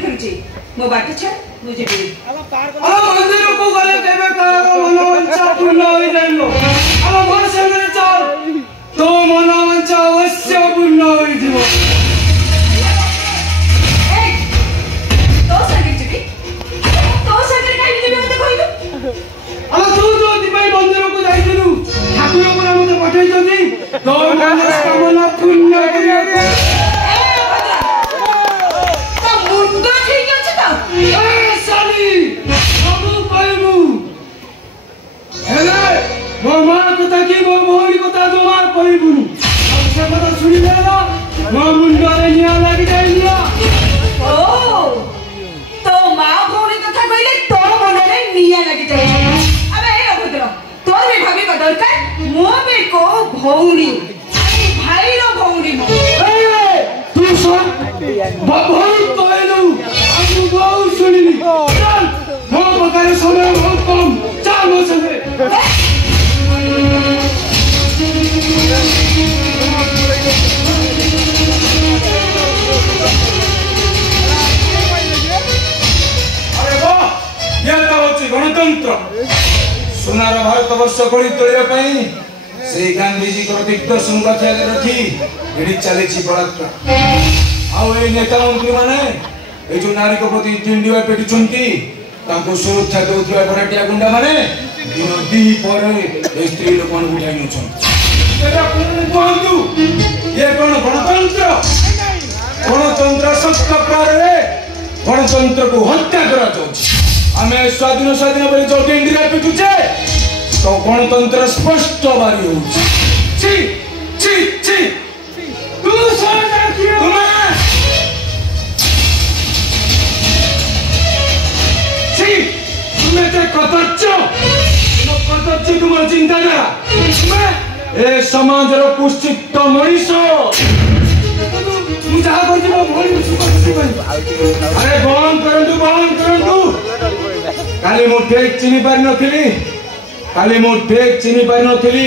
फिरुची मो बाट छे मुझे भी मंदिर को गले केबे तारो मनोवांछा पूर्ण होई जाइलो मोर संगे चल तो मनोवांछा अवश्य पूर्ण होई जीवो ए तो संगे जीवी तो संगे काई जीवी मते कहिलु तू जो दिपाई मंदिर को जाइलु ठाकुर को मते पठाई जदी तो मनोकामना पूर्ण करियो मो माँ कथा कि मो भौणी कथा जमा कहबुनु से कथा सुनि लेला मो मुंडरे निया लागि जाइलिया ओ तो माँ भौणी कथा कहले तो मनरे निया लागि जाय अबे ए अभद्र तोर भी भाभी का दरकार मो भी को भौणी भाई रो भौणी मो ए तू सब बहुत कहलु हम बहुत सुनिली चल मो बकारे समय बहुत कम चल मो संगे गणतंत्र सोनार भारत वर्ष गढ़ी तोड़ाई से गांधीजी को दिग्दर्शन कथा रखी एडी चली बलात्कार आउ नेता मंत्री माने जो नारी को प्रति टिंडिया पेटुंट सुरक्षा दूसरा भराटिया गुंडा माने दी स्त्री लोक उठाई ये कौन गणतंत्र गणतंत्र सत्य प्रारे गणतंत्र को हत्या करा आम स्वाधीन स्वाधीन बोली जो इंडिया पिटुचे तो गणतंत्र स्पष्ट बारी हो तुम चिंताधारा ए समाज कुश्चित मनीष अरे बंद करंतु काली मु ठेक चिनी पारि नथिली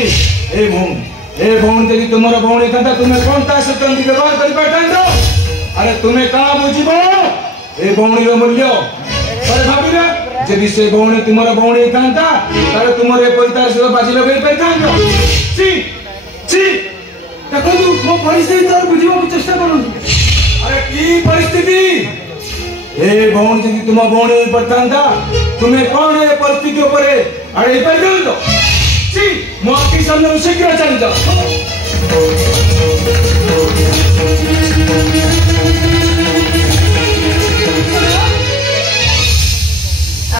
ए भौणी जदि तुमर भौणी था तुम कौन ता सहित व्यवहार कर पारता अरे तुम्हें कहाँ बुझिबो ए भौणी रो मूल्य अरे भाबिले जदि से भौणी तुमर भौणी था तारे तुमरे पैसा से बाजी लगे पाइता ची देखो मो परिस्थिति तो बुझिबो चेष्टा करू अरे की परिस्थिति ए भौणी जदि तुम भौणी पड़ता तुम्हें कौन है परिस्थिति ऊपर अरे पाइदो ची मो की सामने शीघ्र चल जाओ